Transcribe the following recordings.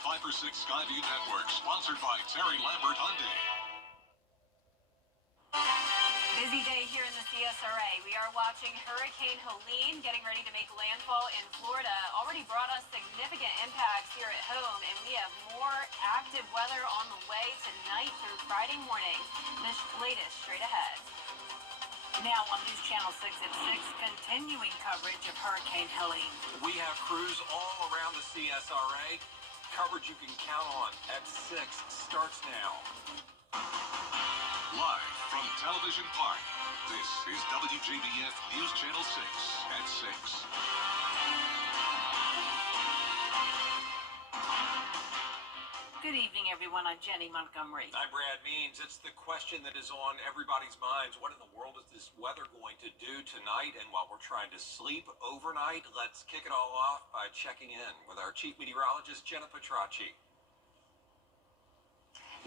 5x6 Skyview Network, sponsored by Terry Lambert Hyundai. Busy day here in the CSRA. We are watching Hurricane Helene getting ready to make landfall in Florida. Already brought us significant impacts here at home, and we have more active weather on the way tonight through Friday morning. This latest straight ahead. Now on News Channel 6 at 6, continuing coverage of Hurricane Helene. We have crews all around the CSRA. Coverage you can count on at 6 starts now. Live from Television Park, this is WJBF News Channel 6 at 6. Good evening, everyone. I'm Jenny Montgomery. I'm Brad Means. It's the question that is on everybody's minds. What in the world is this weather going to do tonight? And while we're trying to sleep overnight, let's kick it all off by checking in with our chief meteorologist, Jenna Petracci.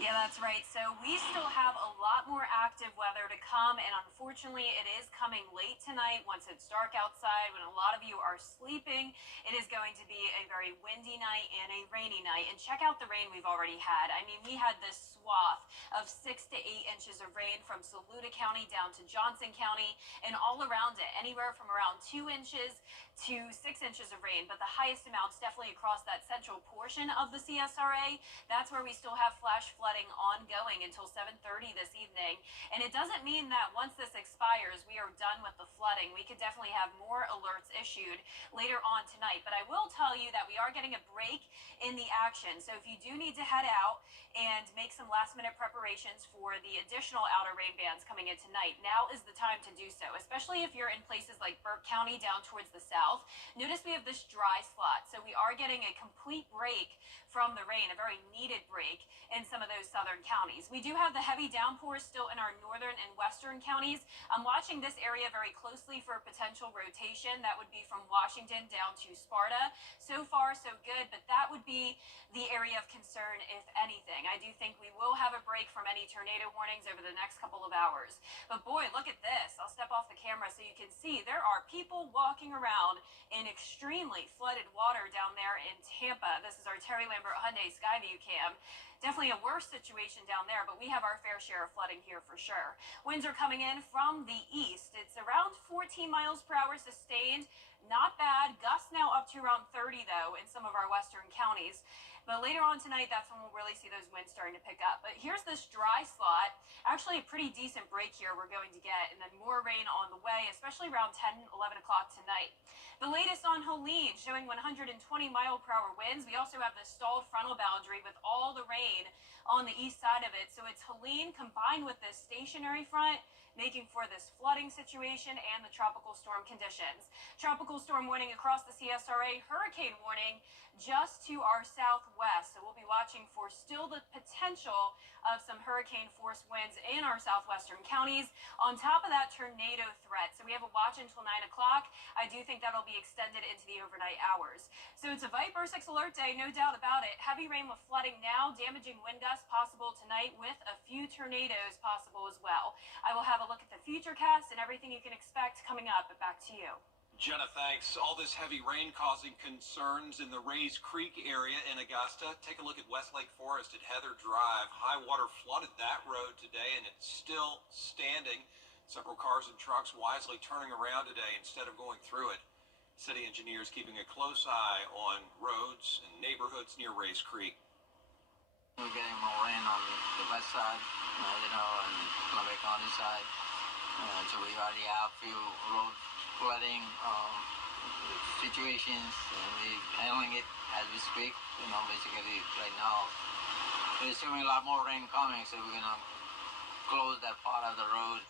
Yeah, that's right. So we still have a lot more active weather to come, and unfortunately it is coming late tonight once it's dark outside, when a lot of you are sleeping. It is going to be a very windy night and a rainy night. And check out the rain we've already had. I mean, we had this swath of 6 to 8 inches of rain from Saluda County down to Johnson County and all around it, anywhere from around 2 inches to 6 inches of rain. But the highest amounts definitely across that central portion of the CSRA. That's where we still have flash flooding ongoing until 7:30 this evening. And it doesn't mean that once this expires, we are done with the flooding. We could definitely have more alerts issued later on tonight. But I will tell you that we are getting a break in the action. So if you do need to head out and make some last minute preparations for the additional outer rain bands coming in tonight, now is the time to do so, especially if you're in places like Burke County down towards the south. Notice we have this dry slot. So we are getting a complete break from the rain, a very needed break in some of those southern counties. We do have the heavy downpours still in our northern and western counties. I'm watching this area very closely for potential rotation. That would be from Washington down to Sparta. So far, so good, but that would be the area of concern, if anything. I do think we will have a break from any tornado warnings over the next couple of hours. But boy, look at this. I'll step off the camera so you can see there are people walking around in extremely flooded water down there in Tampa. This is our Terry Lambert Hyundai Skyview cam. Definitely a worse situation down there, but we have our fair share of flooding here for sure. Winds are coming in from the east. It's around 14 miles per hour sustained. Not bad. Gusts now up to around 30, though, in some of our western counties. But later on tonight, that's when we'll really see those winds starting to pick up. But here's this dry slot. Actually, a pretty decent break here we're going to get, and then more rain on the way, especially around 10, 11 o'clock tonight. The latest on Helene showing 120 mile per hour winds. We also have this stalled frontal boundary with all the rain on the east side of it. So it's Helene combined with this stationary front, making for this flooding situation and the tropical storm conditions. Tropical storm warning across the CSRA, hurricane warning just to our southwest. So we'll be watching for still the potential of some hurricane force winds in our southwestern counties. On top of that, tornado threat. So we have a watch until 9 o'clock. I do think that'll be extended into the overnight hours. So it's a Viper 6 alert day, no doubt about it. Heavy rain with flooding now, damaging wind gusts possible tonight with a few tornadoes possible as well. I will have a look at the futurecast and everything you can expect coming up. But back to you. Jenna, thanks. All this heavy rain causing concerns in the Rays Creek area in Augusta. Take a look at Westlake Forest at Heather Drive. High water flooded that road today, and it's still standing. Several cars and trucks wisely turning around today instead of going through it. City engineers keeping a close eye on roads and neighborhoods near Rays Creek. We're getting more rain on the west side, and Columbia County side. So we already have a few road flooding situations, and we're handling it as we speak. Basically right now, we're assuming a lot more rain coming, so we're gonna close that part of the road.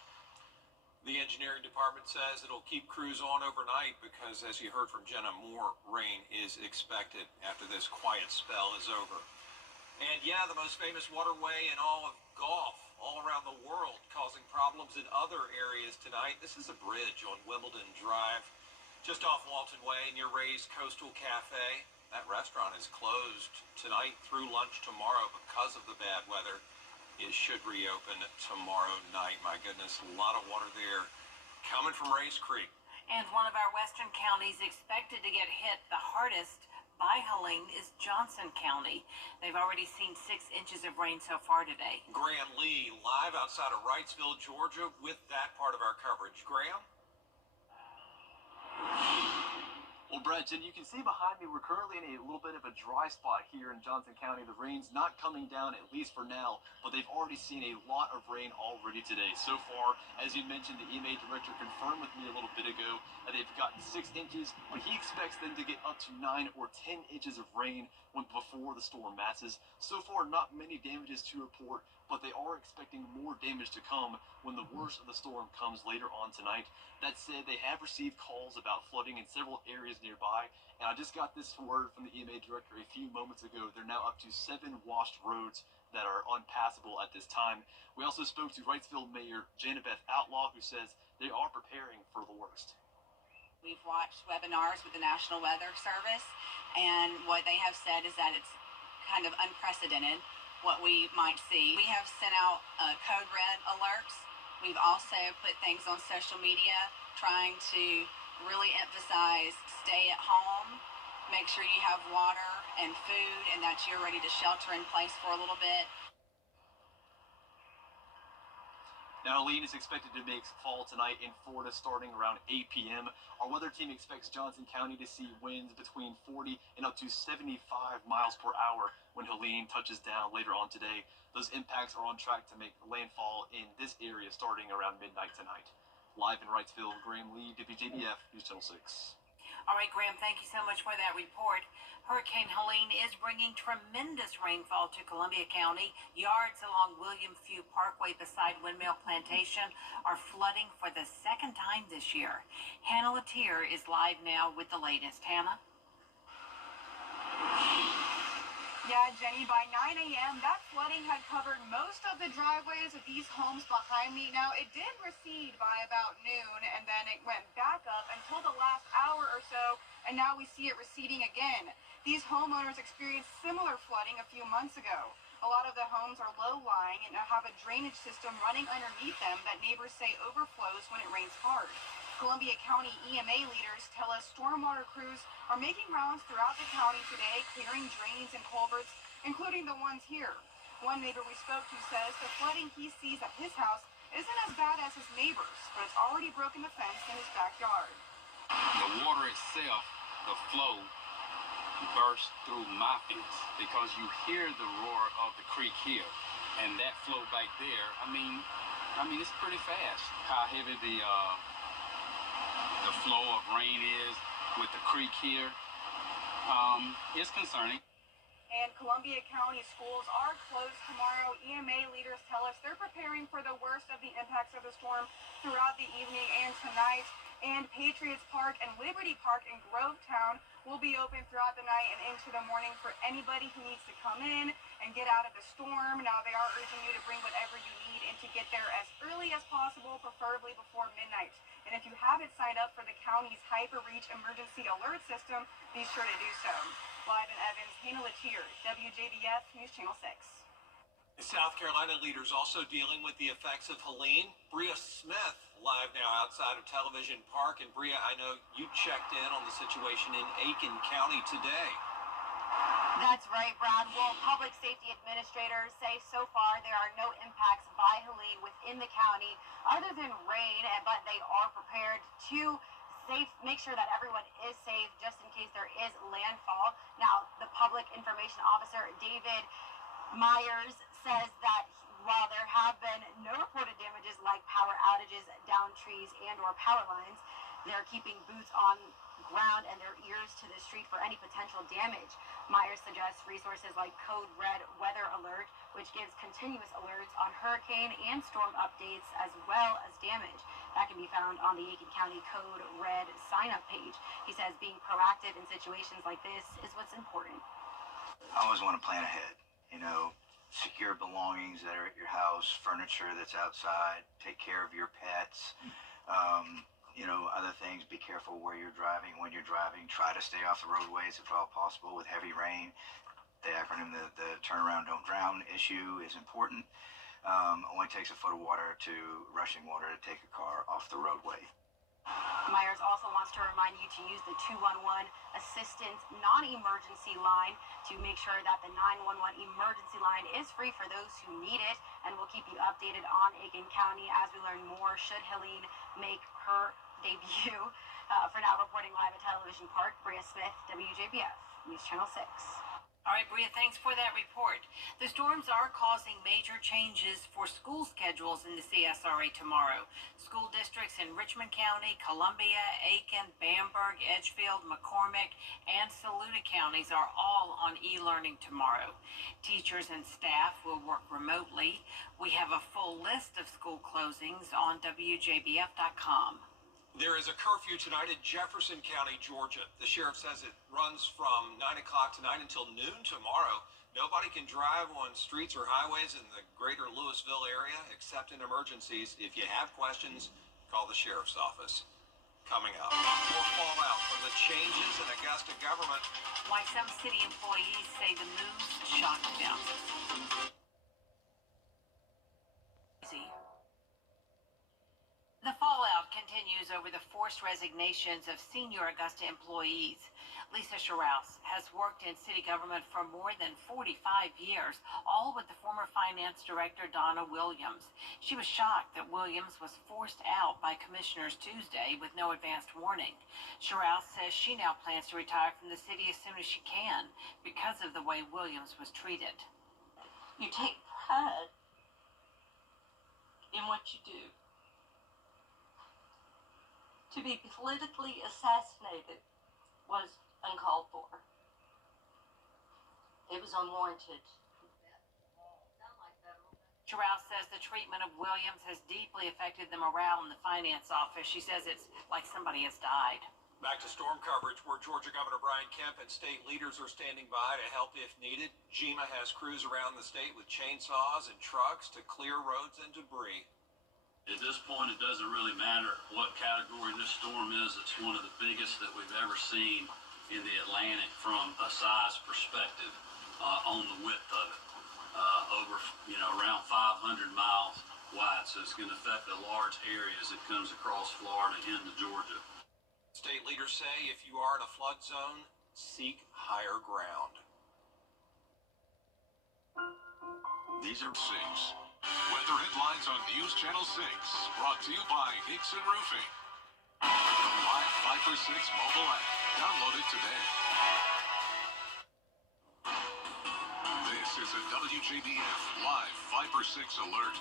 The engineering department says it'll keep crews on overnight because, as you heard from Jenna, more rain is expected after this quiet spell is over. And yeah, the most famous waterway in all of golf, all around the world, causing problems in other areas tonight. This is a bridge on Wimbledon Drive, just off Walton Way near Ray's Coastal Cafe. That restaurant is closed tonight through lunch tomorrow because of the bad weather. It should reopen tomorrow night. My goodness, a lot of water there coming from Rays Creek. And one of our western counties expected to get hit the hardest by Helene is Johnson County. They've already seen 6 inches of rain so far today. Graham Lee, live outside of Wrightsville, Georgia, with that part of our coverage. Graham? Well, Brett, Jen, you can see behind me we're currently in a little bit of a dry spot here in Johnson County. The rain's not coming down, at least for now, but they've already seen a lot of rain already today. So far, as you mentioned, the EMA director confirmed with me a little bit ago that they've gotten 6 inches, but he expects them to get up to 9 or 10 inches of rain before the storm masses. So far, not many damages to report, but they are expecting more damage to come when the worst of the storm comes later on tonight. That said, they have received calls about flooding in several areas nearby, and I just got this word from the EMA director a few moments ago. They're now up to 7 washed roads that are unpassable at this time. We also spoke to Wrightsville Mayor Janabeth Outlaw, who says they are preparing for the worst. We've watched webinars with the National Weather Service, and what they have said is that it's kind of unprecedented what we might see. We have sent out code red alerts. We've also put things on social media trying to really emphasize stay at home, make sure you have water and food, and that you're ready to shelter in place for a little bit. Now, Helene is expected to make fall tonight in Florida starting around 8 p.m. Our weather team expects Johnson County to see winds between 40 and up to 75 miles per hour when Helene touches down later on today. Those impacts are on track to make landfall in this area starting around midnight tonight. Live in Wrightsville, Graham Lee, WJBF, News Channel 6. All right, Graham, thank you so much for that report. Hurricane Helene is bringing tremendous rainfall to Columbia County. Yards along William Few Parkway beside Windmill Plantation are flooding for the 2nd time this year. Hannah Latier is live now with the latest. Hannah? Yeah, Jenny, by 9 a.m., that flooding had covered most of the driveways of these homes behind me. Now, it did recede by about noon, and then it went back up until the last hour or so, and now we see it receding again. These homeowners experienced similar flooding a few months ago. A lot of the homes are low-lying and have a drainage system running underneath them that neighbors say overflows when it rains hard. Columbia County EMA leaders tell us stormwater crews are making rounds throughout the county today, clearing drains and culverts, including the ones here. One neighbor we spoke to says the flooding he sees at his house isn't as bad as his neighbor's, but it's already broken the fence in his backyard. The water itself, the flow, burst through my fence because you hear the roar of the creek here, and that flow back there. I mean, it's pretty fast. How heavy the flow of rain is with the creek here, is concerning. And Columbia County schools are closed tomorrow. EMA leaders tell us they're preparing for the worst of the impacts of the storm throughout the evening and tonight. And Patriots Park and Liberty Park in Grovetown will be open throughout the night and into the morning for anybody who needs to come in and get out of the storm. Now, they are urging you to bring whatever you need and to get there as early as possible, preferably before midnight. And if you haven't signed up for the county's Hyper-Reach Emergency Alert System, be sure to do so. Live in Evans, Hannah Latier, WJBF News Channel 6. South Carolina leaders also dealing with the effects of Helene. Bria Smith live now outside of Television Park. And Bria, I know you checked in on the situation in Aiken County today. That's right, Brad. Well, public safety administrators say so far there are no impacts by Helene within the county other than rain, but they are prepared to make sure that everyone is safe just in case there is landfall. Now, the public information officer, David Myers, says that while there have been no reported damages like power outages, down trees, and or power lines, they're keeping boots on ground and their ears to the street for any potential damage. Myers suggests resources like Code Red Weather Alert, which gives continuous alerts on hurricane and storm updates as well as damage. That can be found on the Aiken County Code Red sign-up page. He says being proactive in situations like this is what's important. I always want to plan ahead, secure belongings that are at your house, furniture that's outside, take care of your pets, other things. Be careful where you're driving, when you're driving. Try to stay off the roadways if at all possible with heavy rain. The acronym, the turnaround, don't drown issue is important. Only takes a foot of water to rushing water to take a car off the roadway. Myers also wants to remind you to use the 211 assistance non-emergency line to make sure that the 911 emergency line is free for those who need it, and we'll keep you updated on Aiken County as we learn more should Helene make her debut. For now, reporting live at Television Park, Bria Smith, WJBF, News Channel 6. All right, Bria, thanks for that report. The storms are causing major changes for school schedules in the CSRA tomorrow. School districts in Richmond County, Columbia, Aiken, Bamberg, Edgefield, McCormick, and Saluda counties are all on e-learning tomorrow. Teachers and staff will work remotely. We have a full list of school closings on WJBF.com. There is a curfew tonight in Jefferson County, Georgia. The sheriff says it runs from 9 o'clock tonight until noon tomorrow. Nobody can drive on streets or highways in the greater Louisville area except in emergencies. If you have questions, call the sheriff's office. Coming up, more fallout from the changes in Augusta government. Why some city employees say the moves shocked them. The fallout continues over the forced resignations of senior Augusta employees. Lisa Scharouse has worked in city government for more than 45 years, all with the former finance director Donna Williams. She was shocked that Williams was forced out by commissioners Tuesday with no advanced warning. Scharouse says she now plans to retire from the city as soon as she can because of the way Williams was treated. You take pride in what you do. To be politically assassinated was uncalled for. It was unwarranted. Scharouse says the treatment of Williams has deeply affected the morale in the finance office. She says it's like somebody has died. Back to storm coverage where Georgia Governor Brian Kemp and state leaders are standing by to help if needed. GEMA has crews around the state with chainsaws and trucks to clear roads and debris. At this point, it doesn't really matter what category this storm is. It's one of the biggest that we've ever seen in the Atlantic from a size perspective on the width of it. Around 500 miles wide, so it's going to affect a large area as it comes across Florida into Georgia. State leaders say if you are in a flood zone, seek higher ground. These are 6 weather headlines on News Channel 6, brought to you by Hickson Roofing. The Live 5 for 6 mobile app. Download it today. This is a WJBF Live 5 for 6 alert.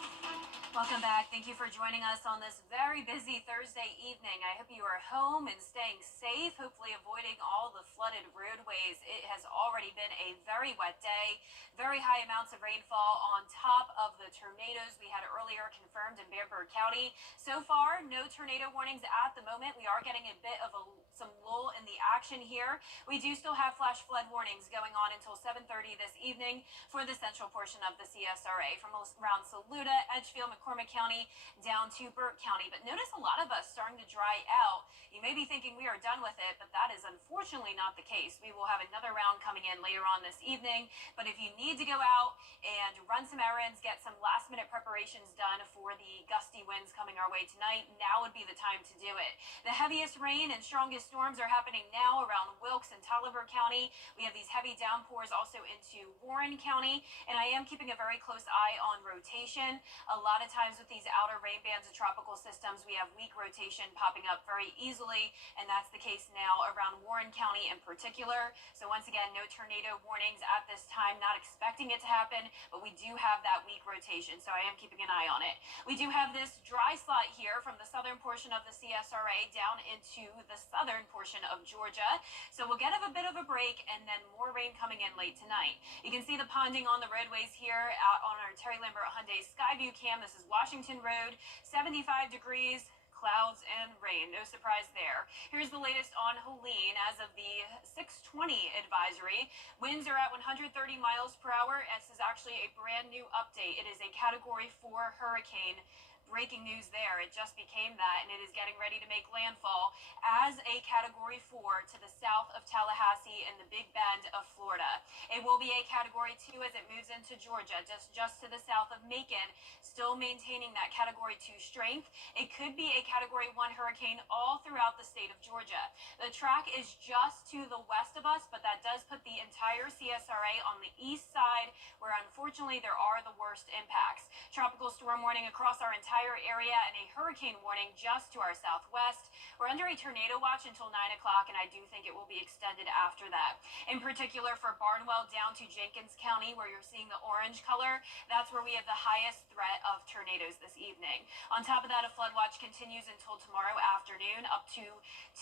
Welcome back. Thank you for joining us on this very busy Thursday evening. I hope you are home and staying safe, hopefully avoiding all the flooded roadways. It has already been a very wet day, very high amounts of rainfall on top of the tornadoes we had earlier confirmed in Bamberg County. So far, no tornado warnings at the moment. We are getting a bit of some lull in the action here. We do still have flash flood warnings going on until 7:30 this evening for the central portion of the CSRA from around Saluda, Edgefield, McCormick County down to Burke County. But notice a lot of us starting to dry out. You may be thinking we are done with it, but that is unfortunately not the case. We will have another round coming in later on this evening. But if you need to go out and run some errands, get some last minute preparations done for the gusty winds coming our way tonight, now would be the time to do it. The heaviest rain and strongest storms are happening now around Wilkes and Taliaferro County. We have these heavy downpours also into Warren County, and I am keeping a very close eye on rotation. A lot of times with these outer rain bands and tropical systems, we have weak rotation popping up very easily, and that's the case now around Warren County in particular. So once again, no tornado warnings at this time, not expecting it to happen, but we do have that weak rotation, so I am keeping an eye on it. We do have this dry slot here from the southern portion of the CSRA down into the southern portion of Georgia. So we'll get a bit of a break and then more rain coming in late tonight. You can see the ponding on the roadways here out on our Terry Lambert Hyundai Skyview cam. This is Washington Road, 75 degrees. Clouds and rain, no surprise there. Here's the latest on Helene as of the 6:20 advisory. Winds are at 130 miles per hour. This is actually a brand new update. It is a Category 4 hurricane breaking news there. It just became that, and it is getting ready to make landfall as a Category 4 to the south of Tallahassee and the Big Bend of Florida. It will be a Category 2 as it moves into Georgia, just to the south of Macon, still maintaining that Category 2 strength. It could be a Category 1 hurricane all throughout the state of Georgia. The track is just to the west of us, but that does put the entire CSRA on the east side, where unfortunately there are the worst impacts. Tropical storm warning across our entire area and a hurricane warning just to our southwest. We're under a tornado watch until 9 o'clock, and I do think it will be extended after that. In particular for Barnwell down to Jenkins County, where you're seeing the orange color, that's where we have the highest threat of tornadoes this evening. On top of that, a flood watch continues until tomorrow afternoon, up to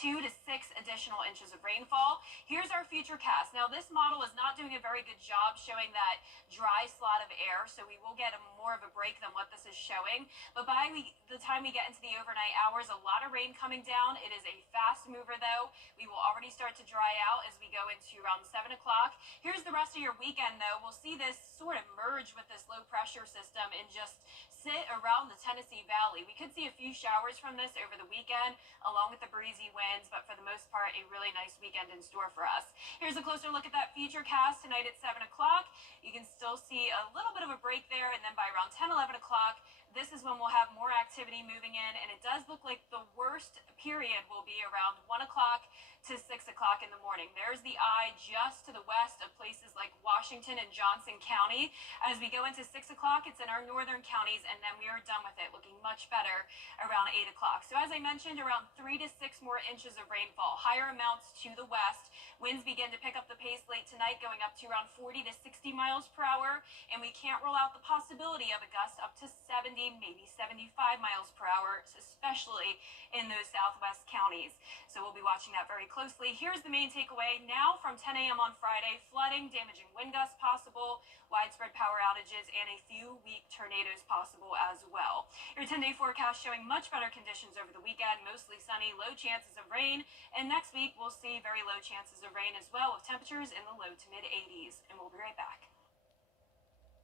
2 to 6 additional inches of rainfall. Here's our future cast. Now, this model is not doing a very good job showing that dry slot of air, so we will get more of a break than what this is showing. But by the time we get into the overnight hours, a lot of rain coming down. It is a fast mover, though. We will already start to dry out as we go into around 7 o'clock. Here's the rest of your weekend, though. We'll see this sort of merge with this low pressure system and just sit around the Tennessee Valley. We could see a few showers from this over the weekend, along with the breezy winds, but for the most part, a really nice weekend in store for us. Here's a closer look at that future cast tonight at 7 o'clock. You can still see a little bit of a break there, and then by around 10, 11 o'clock, this is when we'll have more activity moving in, and it does look like the worst period will be around 1 o'clock to 6 o'clock in the morning. There's the eye just to the west of places like Washington and Johnson County. As we go into 6 o'clock, it's in our northern counties, and then we are done with it, looking much better around 8 o'clock. So as I mentioned, around 3 to 6 more inches of rainfall, higher amounts to the west. Winds begin to pick up the pace late tonight, going up to around 40 to 60 miles per hour, and we can't rule out the possibility of a gust up to 70, maybe 75 miles per hour, especially in those southwest counties. So we'll be watching that very closely. Here's the main takeaway. Now from 10 a.m. on Friday, flooding, damaging wind gusts possible, widespread power outages, and a few weak tornadoes possible as well. Your 10-day forecast showing much better conditions over the weekend, mostly sunny, low chances of rain, and next week we'll see very low chances of rain as well, with temperatures in the low to mid 80s. And we'll be right back.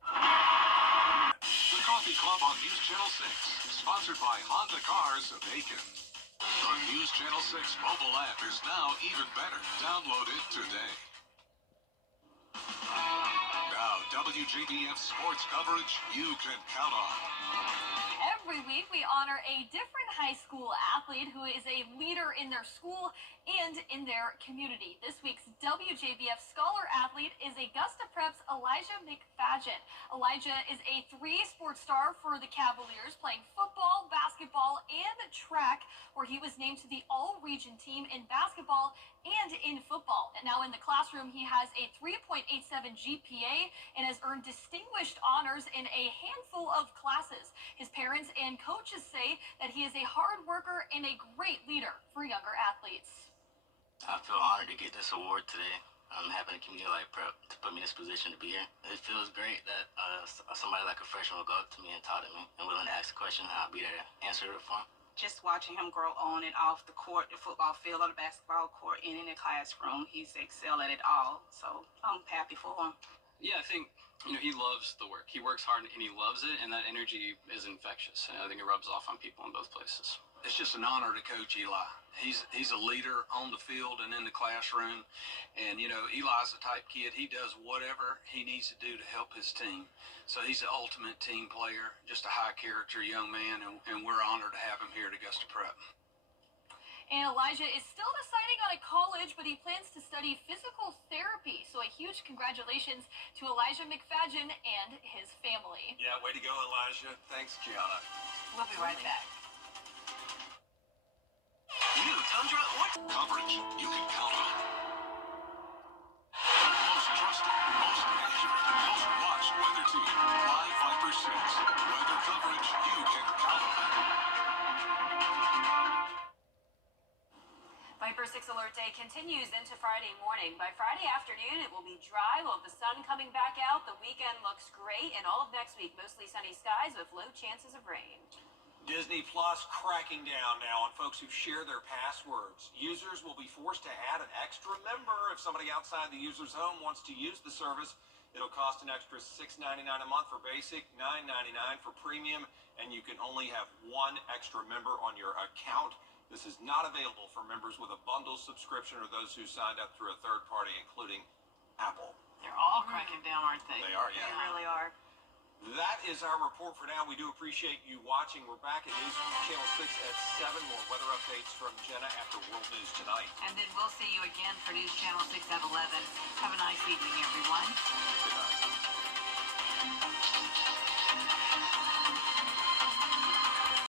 The Coffee Club on News Channel 6, sponsored by Honda Cars of Aiken. The News Channel 6 mobile app is now even better. Download it today. Now, WJBF sports coverage you can count on. Every week we honor a different high school athlete who is a leader in their school and in their community. This week's WJBF Scholar Athlete is Augusta Prep's Elijah McFadgen. Elijah is a three-sport star for the Cavaliers, playing football, basketball, and track, where he was named to the all-region team in basketball and in football. And now in the classroom, he has a 3.87 GPA and has earned distinguished honors in a handful of classes. His parents and coaches say that he is a hard worker and a great leader for younger athletes. I feel honored to get this award today. I'm having a community like Prep to put me in this position to be here. It feels great that somebody like a freshman will go up to me and talk to me and willing to ask a question, and I'll be there to answer it for him. Just watching him grow on and off the court, the football field, or the basketball court, and in the classroom, he's excelled at it all. So I'm happy for him. Yeah, I think, he loves the work. He works hard and he loves it, and that energy is infectious. And I think it rubs off on people in both places. It's just an honor to coach Eli. He's a leader on the field and in the classroom. And, Eli's the type kid, he does whatever he needs to do to help his team. So he's the ultimate team player, just a high-character young man, and we're honored to have him here at Augusta Prep. And Elijah is still deciding on a college, but he plans to study physical therapy. So a huge congratulations to Elijah McFadgen and his family. Yeah, way to go, Elijah. Thanks, Gianna. We'll be right back. New Tundra coverage you can count on. Most trusted, most accurate, most watched weather team. Live Viper 6. Weather coverage you can count on. Viper 6 Alert Day continues into Friday morning. By Friday afternoon, it will be dry. We'll have the sun coming back out. The weekend looks great, and all of next week, mostly sunny skies with low chances of rain. Disney Plus cracking down now on folks who share their passwords. Users will be forced to add an extra member if somebody outside the user's home wants to use the service. It'll cost an extra $6.99 a month for basic, $9.99 for premium, and you can only have one extra member on your account. This is not available for members with a bundle subscription or those who signed up through a third party, including Apple. They're all cracking down, aren't they? They are, yeah. They really are. That is our report for now. We do appreciate you watching. We're back at News Channel 6 at 7. More weather updates from Jenna after World News Tonight. And then we'll see you again for News Channel 6 at 11. Have a nice evening, everyone. Good night.